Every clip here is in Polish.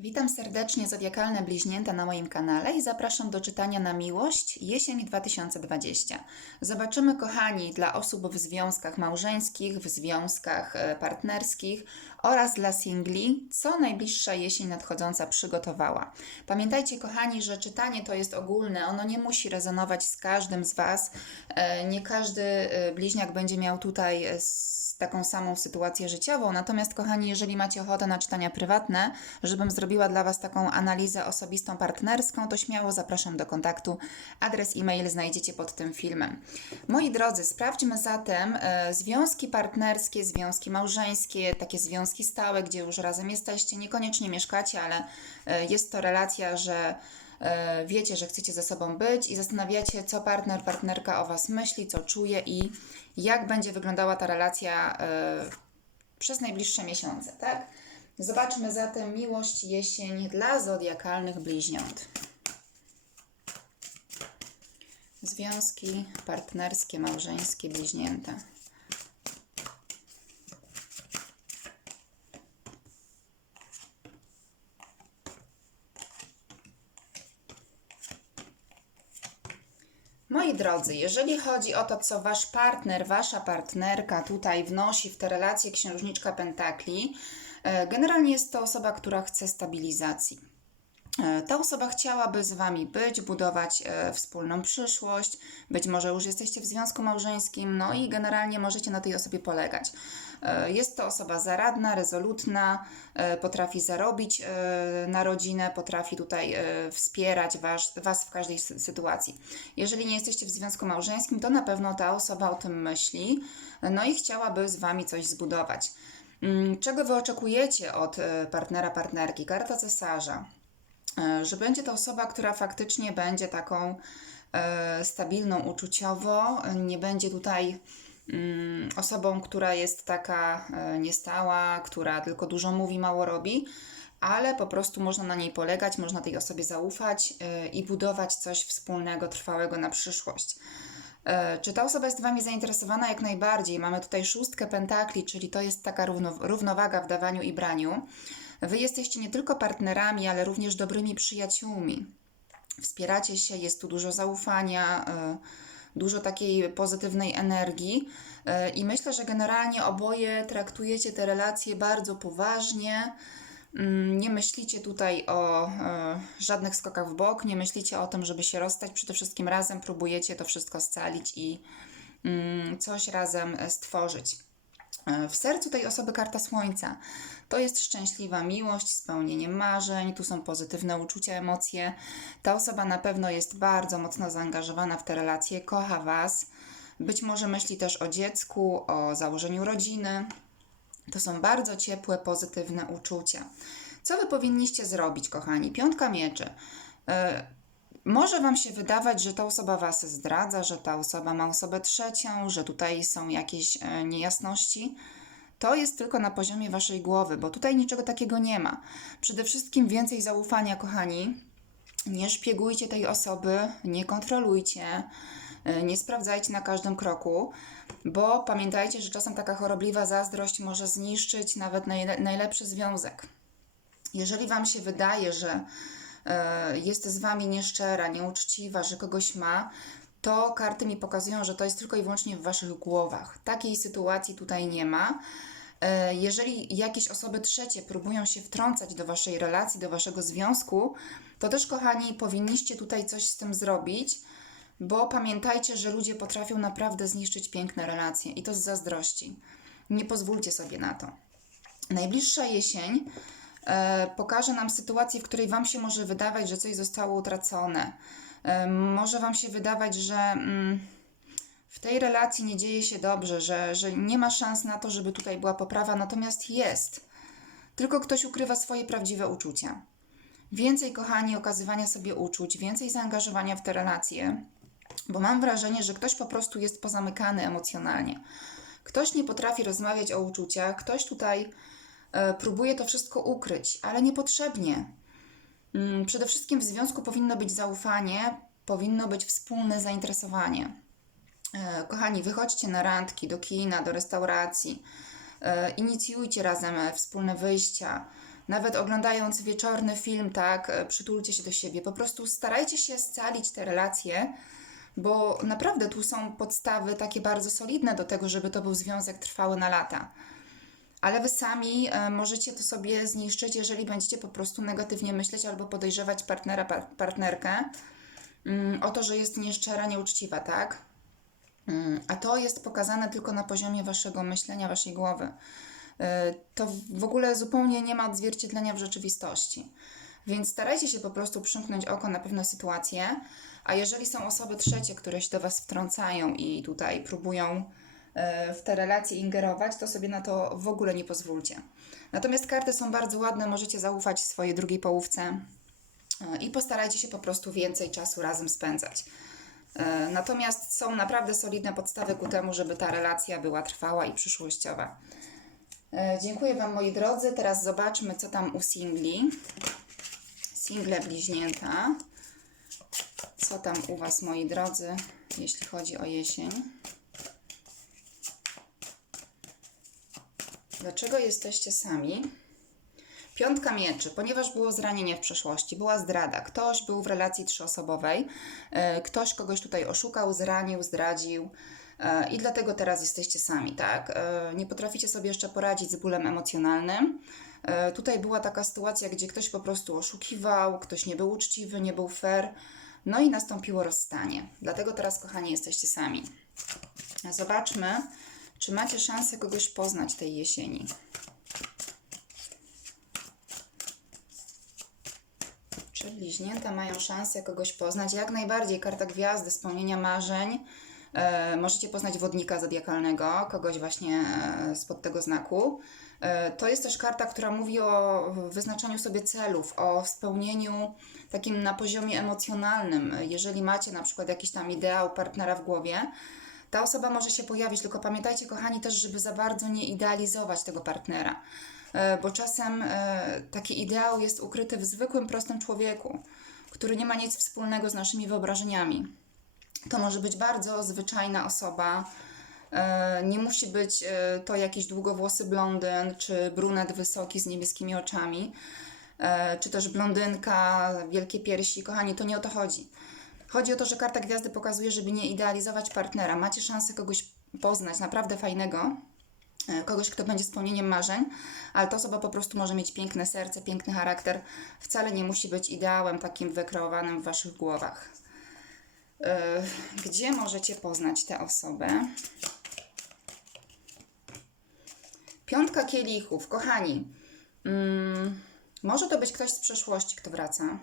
Witam serdecznie Zodiakalne Bliźnięta na moim kanale i zapraszam do czytania na miłość jesień 2020. Zobaczymy, kochani, dla osób w związkach małżeńskich, w związkach e, partnerskich oraz dla singli, co najbliższa jesień nadchodząca przygotowała. Pamiętajcie, kochani, że czytanie to jest ogólne, ono nie musi rezonować z każdym z Was. E, Nie każdy e, bliźniak będzie miał tutaj e, taką samą sytuację życiową. Natomiast, kochani, jeżeli macie ochotę na czytania prywatne, żebym zrobiła dla Was taką analizę osobistą, partnerską, to śmiało zapraszam do kontaktu. Adres e-mail znajdziecie pod tym filmem. Moi drodzy, sprawdźmy zatem związki partnerskie, związki małżeńskie, takie związki stałe, gdzie już razem jesteście, niekoniecznie mieszkacie, ale e, jest to relacja, że e, wiecie, że chcecie ze sobą być i zastanawiacie, co partner, partnerka o Was myśli, co czuje i jak będzie wyglądała ta relacja e, przez najbliższe miesiące, tak? Zobaczmy zatem miłość jesień dla zodiakalnych bliźniąt. Związki partnerskie, małżeńskie, bliźnięta. Moi drodzy, jeżeli chodzi o to, co wasz partner, wasza partnerka tutaj wnosi w tę relację księżniczka Pentakli, e, generalnie jest to osoba, która chce stabilizacji. E, Ta osoba chciałaby z Wami być, budować e, wspólną przyszłość. Być może już jesteście w związku małżeńskim, no i generalnie możecie na tej osobie polegać. E, Jest to osoba zaradna, rezolutna, potrafi zarobić na rodzinę, potrafi tutaj wspierać was, was w każdej sy- sytuacji. Jeżeli nie jesteście w związku małżeńskim, to na pewno ta osoba o tym myśli, no i chciałaby z Wami coś zbudować. Mm, Czego Wy oczekujecie od partnera, partnerki? Karta cesarza że będzie to osoba, która faktycznie będzie taką e, stabilną uczuciowo, e, nie będzie tutaj mm, osobą, która jest taka e, niestała, która tylko dużo mówi, mało robi, ale po prostu można na niej polegać, można tej osobie zaufać e, i budować coś wspólnego, trwałego na przyszłość. E, Czy ta osoba jest Wami zainteresowana? Jak najbardziej. Mamy tutaj szóstkę pentakli, czyli to jest taka równo, równowaga w dawaniu i braniu. Wy jesteście nie tylko partnerami, ale również dobrymi przyjaciółmi. Wspieracie się, jest tu dużo zaufania, e, dużo takiej pozytywnej energii e, i myślę, że generalnie oboje traktujecie te relacje bardzo poważnie. Mm, Nie myślicie tutaj o e, żadnych skokach w bok, nie myślicie o tym, żeby się rozstać. Przede wszystkim razem próbujecie to wszystko scalić i mm, coś razem stworzyć. E, W sercu tej osoby karta słońca. To jest szczęśliwa miłość, spełnienie marzeń, tu są pozytywne uczucia, emocje. Ta osoba na pewno jest bardzo mocno zaangażowana w te relacje, kocha Was. Być może myśli też o dziecku, o założeniu rodziny. To są bardzo ciepłe, pozytywne uczucia. Co Wy powinniście zrobić, kochani? Piątka mieczy. Może Wam się wydawać, że ta osoba Was zdradza, że ta osoba ma osobę trzecią, że tutaj są jakieś e, niejasności. To jest tylko na poziomie Waszej głowy, bo tutaj niczego takiego nie ma. Przede wszystkim więcej zaufania, kochani. Nie szpiegujcie tej osoby, nie kontrolujcie, e, nie sprawdzajcie na każdym kroku, bo pamiętajcie, że czasem taka chorobliwa zazdrość może zniszczyć nawet najle- najlepszy związek. Jeżeli Wam się wydaje, że jest z Wami nieszczera, nieuczciwa, że kogoś ma, to karty mi pokazują, że to jest tylko i wyłącznie w Waszych głowach. Takiej sytuacji tutaj nie ma. E, Jeżeli jakieś osoby trzecie próbują się wtrącać do Waszej relacji, do Waszego związku, to też, kochani, powinniście tutaj coś z tym zrobić, bo pamiętajcie, że ludzie potrafią naprawdę zniszczyć piękne relacje i to z zazdrości. Nie pozwólcie sobie na to. Najbliższa jesień e, pokaże nam sytuację, w której Wam się może wydawać, że coś zostało utracone. E, może Wam się wydawać, że mm, w tej relacji nie dzieje się dobrze, że, że nie ma szans na to, żeby tutaj była poprawa, natomiast jest. Tylko ktoś ukrywa swoje prawdziwe uczucia. Więcej, kochani, okazywania sobie uczuć, więcej zaangażowania w te relacje, bo mam wrażenie, że ktoś po prostu jest pozamykany emocjonalnie. Ktoś nie potrafi rozmawiać o uczuciach, ktoś tutaj e, próbuje to wszystko ukryć, ale niepotrzebnie. Mm, Przede wszystkim w związku powinno być zaufanie, powinno być wspólne zainteresowanie. E, Kochani, wychodźcie na randki, do kina, do restauracji, e, inicjujcie razem e, wspólne wyjścia, nawet oglądając wieczorny film, tak, e, przytulcie się do siebie. Po prostu starajcie się scalić te relacje, bo naprawdę tu są podstawy takie bardzo solidne do tego, żeby to był związek trwały na lata. Ale wy sami e, możecie to sobie zniszczyć, jeżeli będziecie po prostu negatywnie myśleć albo podejrzewać partnera, par- partnerkę mm, o to, że jest nieszczera, nieuczciwa, tak? Mm, A to jest pokazane tylko na poziomie waszego myślenia, waszej głowy. E, To w ogóle zupełnie nie ma odzwierciedlenia w rzeczywistości. Więc starajcie się po prostu przymknąć oko na pewne sytuacje, a jeżeli są osoby trzecie, które się do Was wtrącają i tutaj próbują w te relacje ingerować, to sobie na to w ogóle nie pozwólcie. Natomiast karty są bardzo ładne, możecie zaufać swojej drugiej połówce e, i postarajcie się po prostu więcej czasu razem spędzać. E, Natomiast są naprawdę solidne podstawy ku temu, żeby ta relacja była trwała i przyszłościowa. E, Dziękuję Wam moi drodzy. Teraz zobaczmy, co tam u singli. Single bliźnięta. Co tam u Was moi drodzy, jeśli chodzi o jesień? Dlaczego jesteście sami? Piątka mieczy, ponieważ było zranienie w przeszłości, była zdrada. Ktoś był w relacji trzyosobowej, e, ktoś kogoś tutaj oszukał, zranił, zdradził e, i dlatego teraz jesteście sami, tak? E, Nie potraficie sobie jeszcze poradzić z bólem emocjonalnym. Tutaj była taka sytuacja, gdzie ktoś po prostu oszukiwał, ktoś nie był uczciwy, nie był fair, no i nastąpiło rozstanie. Dlatego teraz, kochani, jesteście sami. Zobaczmy, czy macie szansę kogoś poznać tej jesieni. Czy bliźnięta mają szansę kogoś poznać? Jak najbardziej. Karta gwiazdy, spełnienia marzeń. E, możecie poznać wodnika zodiakalnego, kogoś właśnie e, spod tego znaku. E, to jest też karta, która mówi o wyznaczaniu sobie celów, o spełnieniu takim na poziomie emocjonalnym. Jeżeli macie na przykład jakiś tam ideał partnera w głowie, ta osoba może się pojawić, tylko pamiętajcie, kochani, też, żeby za bardzo nie idealizować tego partnera, E, bo czasem e, taki ideał jest ukryty w zwykłym, prostym człowieku, który nie ma nic wspólnego z naszymi wyobrażeniami. To może być bardzo zwyczajna osoba. e, Nie musi być to jakiś długowłosy blondyn czy brunet wysoki z niebieskimi oczami, czy też blondynka, wielkie piersi. Kochani, to nie o to chodzi. Chodzi o to, że karta gwiazdy pokazuje, żeby nie idealizować partnera. Macie szansę kogoś poznać, naprawdę fajnego, e, kogoś, kto będzie spełnieniem marzeń, ale ta osoba po prostu może mieć piękne serce, piękny charakter. Wcale nie musi być ideałem takim wykreowanym w waszych głowach. E, Gdzie możecie poznać tę osobę? Piątka kielichów. Kochani, mm, może to być ktoś z przeszłości, kto wraca.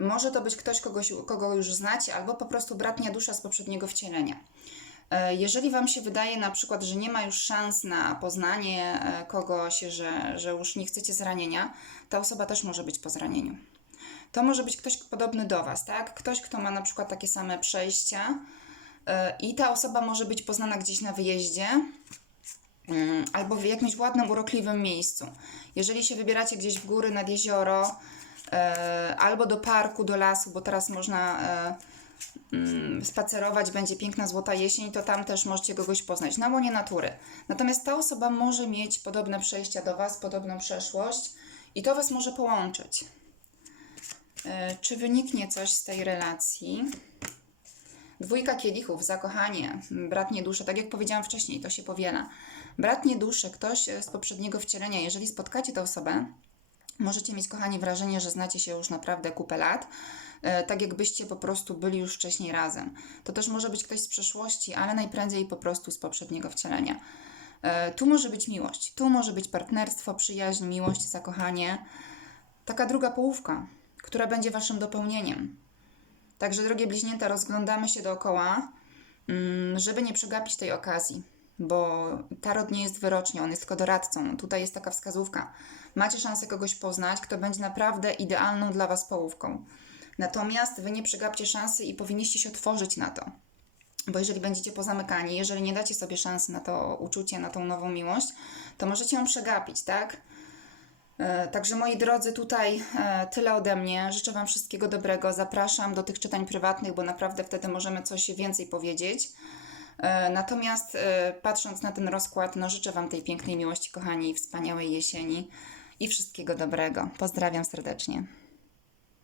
Może to być ktoś, kogoś, kogo już znacie, albo po prostu bratnia dusza z poprzedniego wcielenia. E, Jeżeli Wam się wydaje na przykład, że nie ma już szans na poznanie e, kogoś, że, że już nie chcecie zranienia, ta osoba też może być po zranieniu. To może być ktoś podobny do Was, tak? Ktoś, kto ma na przykład takie same przejścia e, i ta osoba może być poznana gdzieś na wyjeździe, mm, albo w jakimś ładnym, urokliwym miejscu. Jeżeli się wybieracie gdzieś w góry, nad jezioro, albo do parku, do lasu, bo teraz można e, mm, spacerować, będzie piękna złota jesień, to tam też możecie kogoś poznać na łonie natury. Natomiast ta osoba może mieć podobne przejścia do Was, podobną przeszłość i to Was może połączyć. E, Czy wyniknie coś z tej relacji? Dwójka kielichów, zakochanie, bratnie dusze, tak jak powiedziałam wcześniej, to się powiela. Bratnie dusze, ktoś e, z poprzedniego wcielenia, jeżeli spotkacie tę osobę, możecie mieć, kochani, wrażenie, że znacie się już naprawdę kupę lat, e, tak jakbyście po prostu byli już wcześniej razem. To też może być ktoś z przeszłości, ale najprędzej po prostu z poprzedniego wcielenia. E, Tu może być miłość, tu może być partnerstwo, przyjaźń, miłość, zakochanie. Taka druga połówka, która będzie waszym dopełnieniem. Także, drogie bliźnięta, rozglądamy się dookoła, mm, żeby nie przegapić tej okazji, bo tarot nie jest wyrocznią, on jest tylko doradcą. Tutaj jest taka wskazówka. Macie szansę kogoś poznać, kto będzie naprawdę idealną dla Was połówką. Natomiast Wy nie przegapcie szansy i powinniście się otworzyć na to. Bo jeżeli będziecie pozamykani, jeżeli nie dacie sobie szansy na to uczucie, na tą nową miłość, to możecie ją przegapić, tak? E, Także moi drodzy, tutaj e, tyle ode mnie. Życzę Wam wszystkiego dobrego. Zapraszam do tych czytań prywatnych, bo naprawdę wtedy możemy coś więcej powiedzieć. E, Natomiast e, patrząc na ten rozkład, no życzę Wam tej pięknej miłości, kochani, wspaniałej jesieni i wszystkiego dobrego. Pozdrawiam serdecznie.